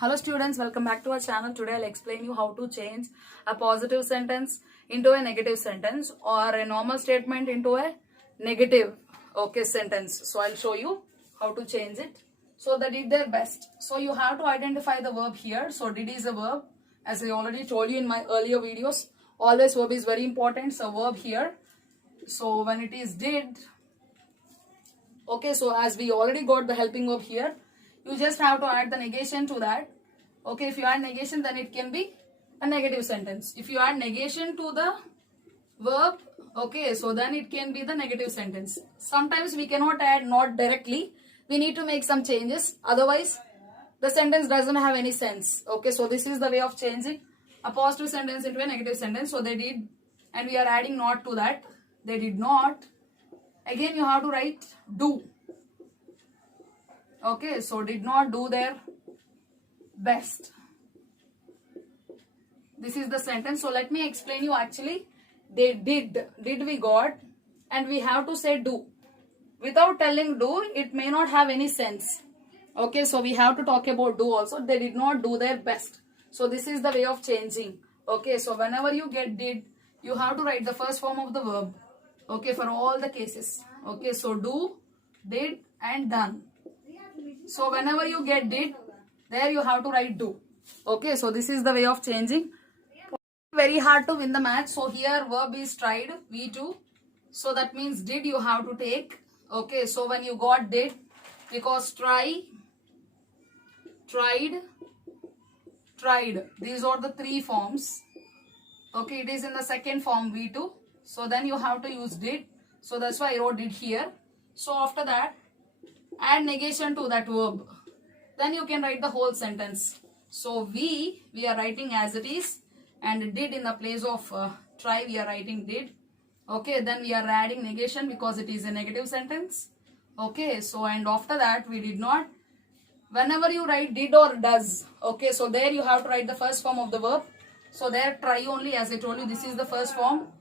Hello students, welcome back to our channel. Today I'll explain you how to change a positive sentence into a negative sentence or a normal statement into a negative sentence. So I'll show you how to change it. So they did their best. So you have to identify the verb here. So did is a verb. As I already told you in my earlier videos, always verb is very important. So verb here. So when it is did, so as we already got the helping verb here, you just have to add the negation to that. If you add negation, then it can be a negative sentence. If you add negation to the verb, so then it can be the negative sentence. Sometimes we cannot add not directly. We need to make some changes. Otherwise, the sentence doesn't have any sense. So this is the way of changing a positive sentence into a negative sentence. So they did, and we are adding not to that. They did not. Again, you have to write do. So did not do their best. This is the sentence. So let me explain you actually. They did. Did we got, and we have to say do. Without telling do, it may not have any sense. So we have to talk about do also. They did not do their best. So this is the way of changing. So whenever you get did, you have to write the first form of the verb. For all the cases. So do, did, and done. So whenever you get did, there you have to write do. So this is the way of changing. Very hard to win the match. So here verb is tried, V2. So that means did you have to take. So when you got did, because try, tried, tried. These are the three forms. It is in the second form V2. So then you have to use did. So that's why I wrote did here. So after that, add negation to that verb. Then you can write the whole sentence. So we are writing as it is, and did in the place of try, we are writing did. Then we are adding negation because it is a negative sentence. So and after that we did not. Whenever you write did or does, so there you have to write the first form of the verb. So there try only, as I told you, this is the first form.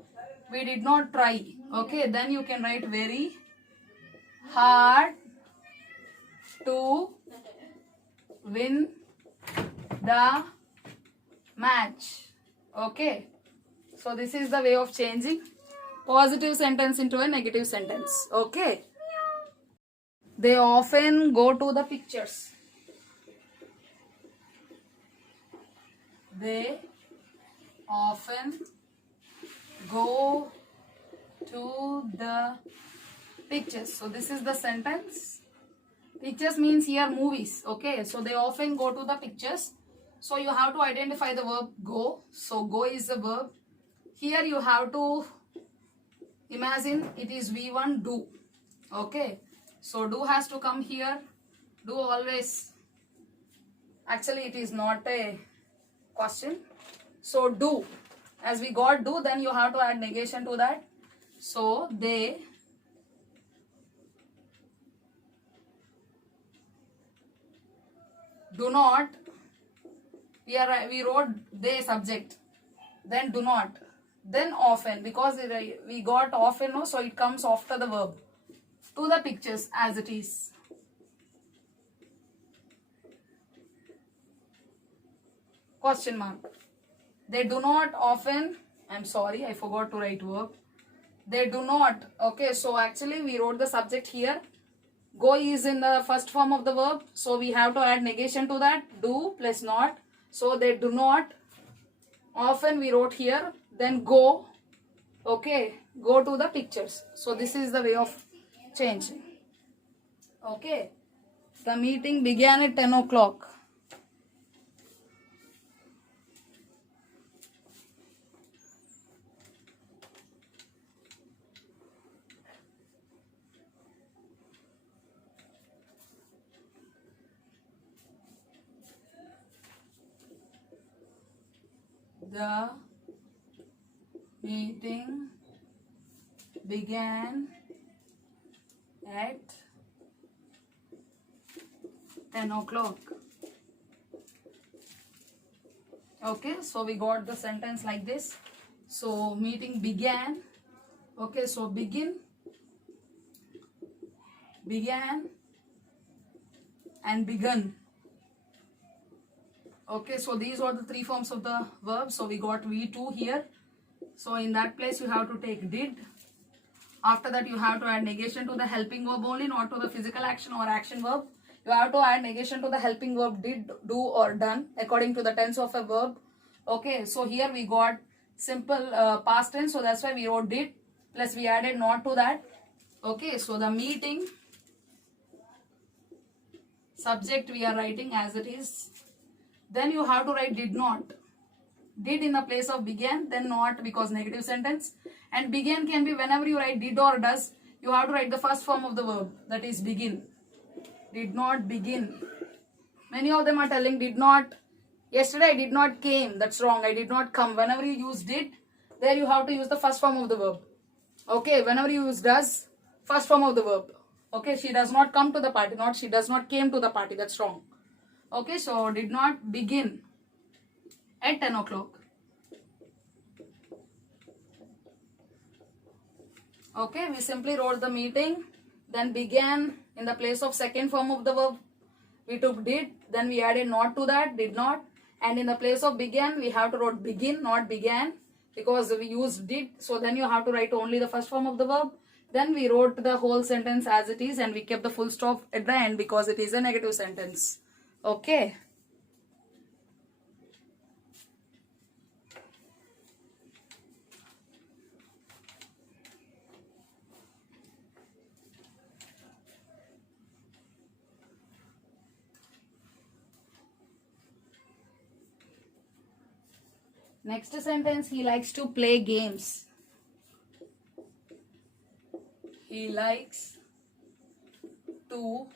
We did not try. Then you can write very hard to win the match. So this is the way of changing positive sentence into a negative sentence. They often go to the pictures. They often go to the pictures. So this is the sentence. Pictures means here movies. So they often go to the pictures. So you have to identify the verb go. So go is the verb. Here you have to imagine it is V1 do. So do has to come here. Do always. Actually it is not a question. So do. As we got do, then you have to add negation to that. So they do not. We wrote they subject. Then do not. Then often, because we got often, so it comes after the verb. To the pictures as it is. Question mark. They do not often. I'm sorry, I forgot to write verb. They do not. So actually we wrote the subject here. Go is in the first form of the verb. So we have to add negation to that. Do plus not. So they do not. Often we wrote here. Then go. Go to the pictures. So this is the way of changing. The meeting began at 10 o'clock. The meeting began at 10 o'clock. So we got the sentence like this. So meeting began. So begin, began, and begun. Okay, so these are the three forms of the verb. So we got V2 here. So in that place you have to take did. After that you have to add negation to the helping verb only, not to the physical action or action verb. You have to add negation to the helping verb did, do or done according to the tense of a verb. Okay, so here we got simple past tense, so that's why we wrote did, plus we added not to that. Okay, so the meeting subject we are writing as it is. Then you have to write did not. Did in the place of began, then not because negative sentence. And began can be whenever you write did or does, you have to write the first form of the verb, that is begin. Did not begin. Many of them are telling did not. Yesterday I did not came. That's wrong. I did not come. Whenever you use did, there you have to use the first form of the verb. Okay, whenever you use does, first form of the verb. Okay, she does not come to the party, not she does not came to the party. That's wrong. Okay, so did not begin at 10 o'clock. Okay, we simply wrote the meeting, then began in the place of second form of the verb. We took did, then we added not to that, did not. And in the place of began, we have to write begin, not began, because we used did. So then you have to write only the first form of the verb. Then we wrote the whole sentence as it is and we kept the full stop at the end because it is a negative sentence. Okay. Next sentence, he likes to play games. He likes to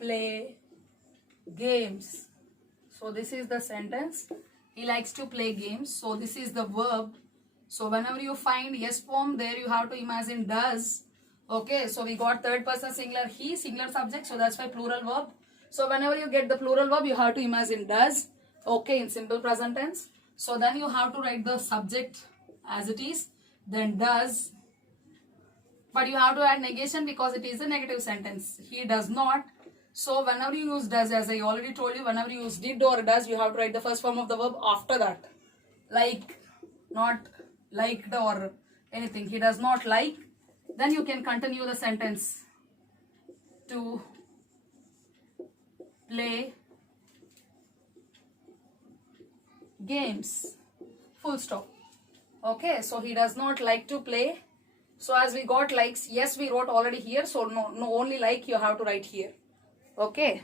play games. So this is the sentence. He likes to play games. So this is the verb. So whenever you find yes form, there you have to imagine does. Okay, so we got third person singular he, singular subject. So that's why plural verb. So whenever you get the plural verb, you have to imagine does. Okay, in simple present tense. So then you have to write the subject as it is, then does. But you have to add negation because it is a negative sentence. He does not. So whenever you use does, as I already told you, whenever you use did or does, you have to write the first form of the verb after that. Like, not liked or anything. He does not like. Then you can continue the sentence. To play games. Full stop. Okay, so he does not like to play. So as we got likes, yes, we wrote already here. So no only like you have to write here. Okay.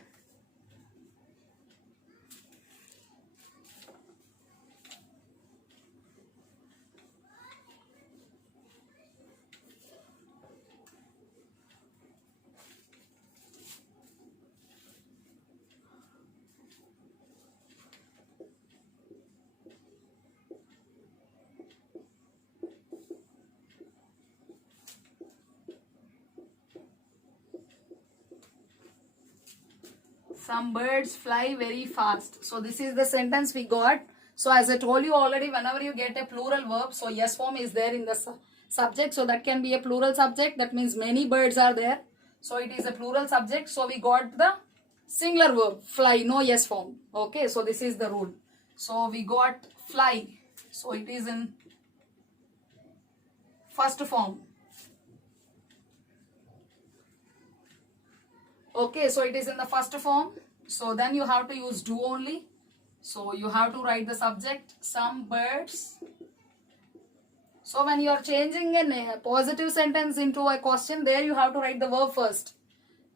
Some birds fly very fast. So this is the sentence we got. So as I told you already, whenever you get a plural verb, so yes form is there in the subject. So that can be a plural subject. That means many birds are there. So it is a plural subject. So we got the singular verb, fly, no yes form. Okay, so this is the rule. So we got fly. So it is in first form. Okay, so it is in the first form. So then you have to use do only. So you have to write the subject, some birds. So when you are changing a positive sentence into a question, there you have to write the verb first.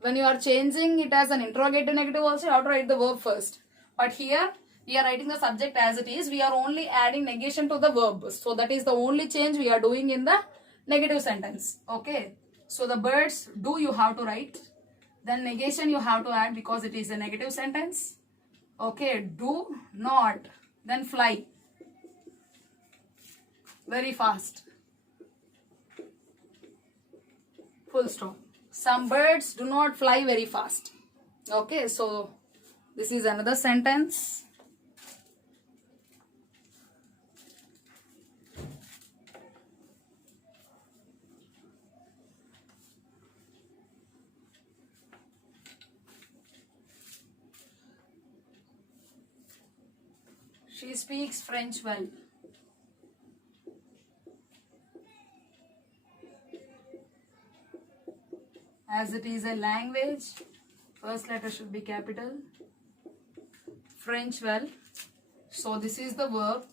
When you are changing it as an interrogative negative also, you have to write the verb first. But here, we are writing the subject as it is. We are only adding negation to the verb. So that is the only change we are doing in the negative sentence. Okay. So the birds, do you have to write. Then negation you have to add because it is a negative sentence. Okay, do not. Then fly. Very fast. Full stop. Some birds do not fly very fast. Okay, so this is another sentence. She speaks French well. As it is a language, first letter should be capital. French well. So this is the verb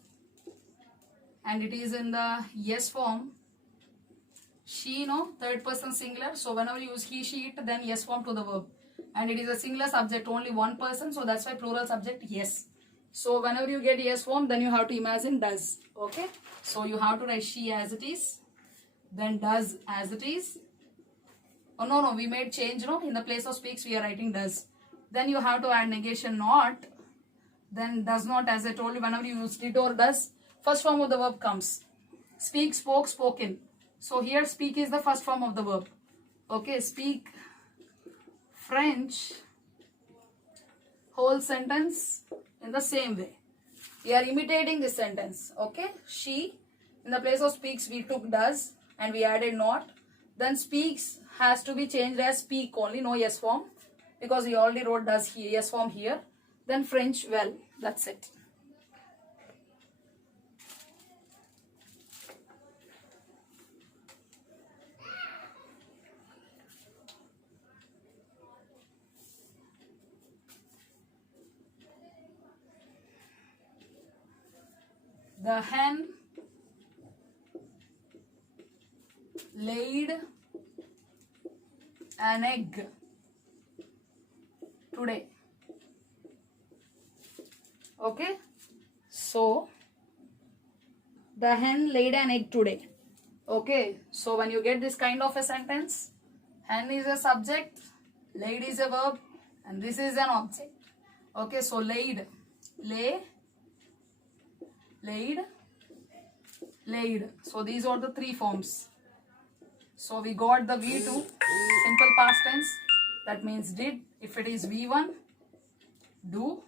and it is in the yes form. She, no, third person singular. So whenever you use he, she, it, then yes form to the verb. And it is a singular subject, only one person. So that's why plural subject yes. So whenever you get yes form, then you have to imagine does. Okay. So you have to write she as it is. Then does as it is. Oh no, we made change, no. In the place of speaks, we are writing does. Then you have to add negation not. Then does not, as I told you, whenever you use did or does, first form of the verb comes. Speak, spoke, spoken. So here speak is the first form of the verb. Okay, speak French, whole sentence in the same way. We are imitating this sentence. Okay, she, in the place of speaks we took does and we added not. Then speaks has to be changed as speak only, no yes form, because we already wrote does here, yes form here. Then French well, that's it. The hen laid an egg today. Okay, so the hen laid an egg today. Okay, so when you get this kind of a sentence, hen is a subject, laid is a verb, and this is an object. Okay, so laid, lay, laid, laid. So these are the three forms. So we got the V2, simple past tense, that means did. If it is V1, do.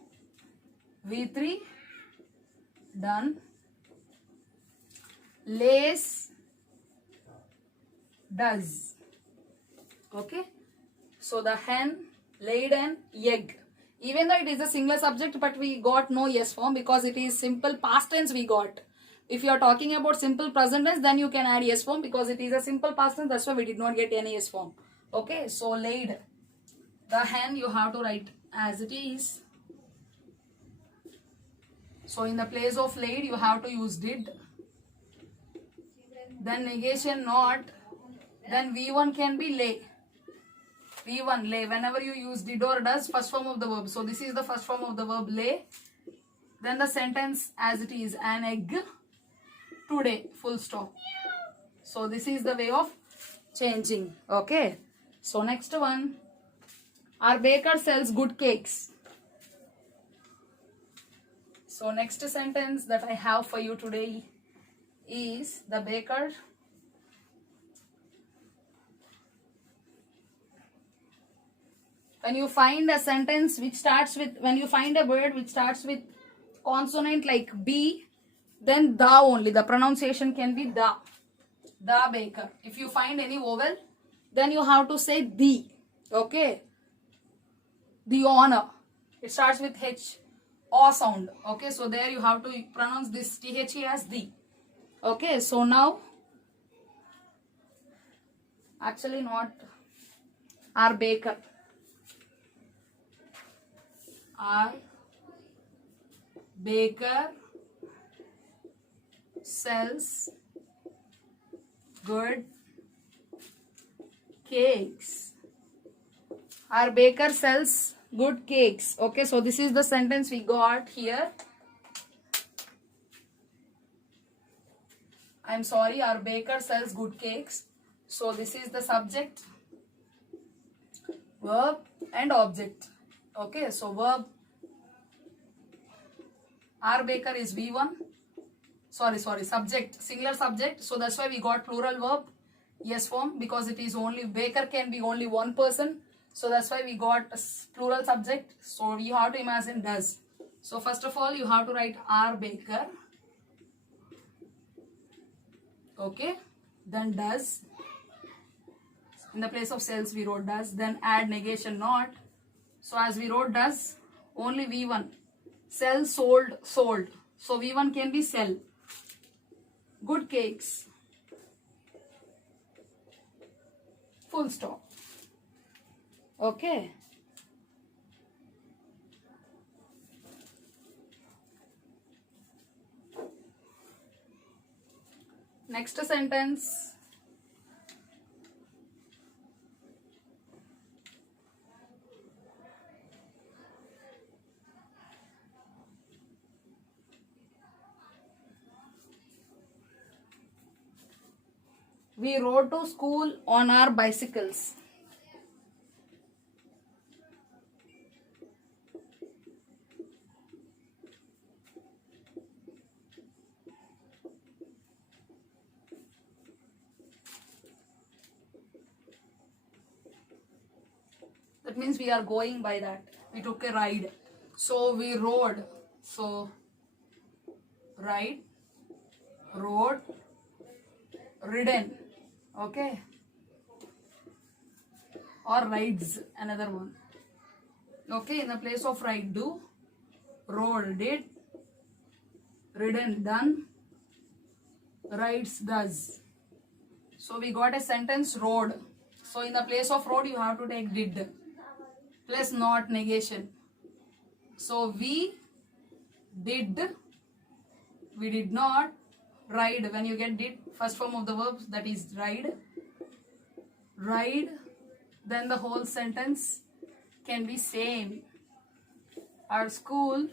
V3, done. Lays, does. Okay. So the hen laid an egg. Even though it is a singular subject, but we got no yes form because it is simple past tense we got. If you are talking about simple present tense, then you can add yes form because it is a simple past tense. That's why we did not get any yes form. Okay. So laid. The hen you have to write as it is. So in the place of laid, you have to use did. Then negation not. Then V1 can be lay. V1 lay. Whenever you use did or does, first form of the verb. So this is the first form of the verb lay. Then the sentence as it is, an egg today, full stop. So this is the way of changing. Okay. So next one. Our baker sells good cakes. So next sentence that I have for you today is the baker when you find a sentence which starts with, when you find a word which starts with consonant like B, then the only, the pronunciation can be the baker. If you find any vowel, then you have to say the. Okay, the honor, it starts with H, O sound. Okay, so there you have to pronounce this THE as the. Okay, so now actually not our baker, our baker sells good cakes. Our baker sells good cakes. Okay, so this is the sentence we got here. I'm sorry, our baker sells good cakes. So this is the subject, verb and object. Okay, so verb, our baker is V1. Sorry, subject, singular subject. So that's why we got plural verb, yes form, because it is only, baker can be only one person. So that's why we got a plural subject. So we have to imagine does. So first of all, you have to write our baker. Okay, then does. In the place of sells, we wrote does. Then add negation not. So as we wrote does, only V1. Sell, sold, sold. So V1 can be sell. Good cakes. Full stop. Okay. Next sentence. We rode to school on our bicycles. That means we are going by that. We took a ride. So we rode. So ride, rode, ridden. Okay. Or rides, another one. Okay, in the place of ride, do, rode, did, ridden, done, rides, does. So we got a sentence rode. So in the place of rode, you have to take did plus not negation. So we did not ride. When you get did, first form of the verb, that is ride. Ride, then the whole sentence can be same. Our school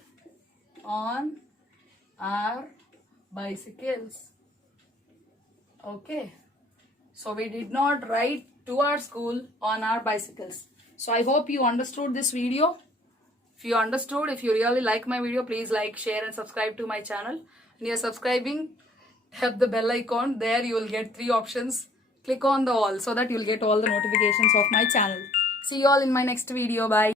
on our bicycles. Okay. So we did not ride to our school on our bicycles. So I hope you understood this video. If you understood, if you really like my video, please like, share and subscribe to my channel. When you are subscribing, tap the bell icon. There you will get 3 options. Click on the all so that you will get all the notifications of my channel. See you all in my next video. Bye.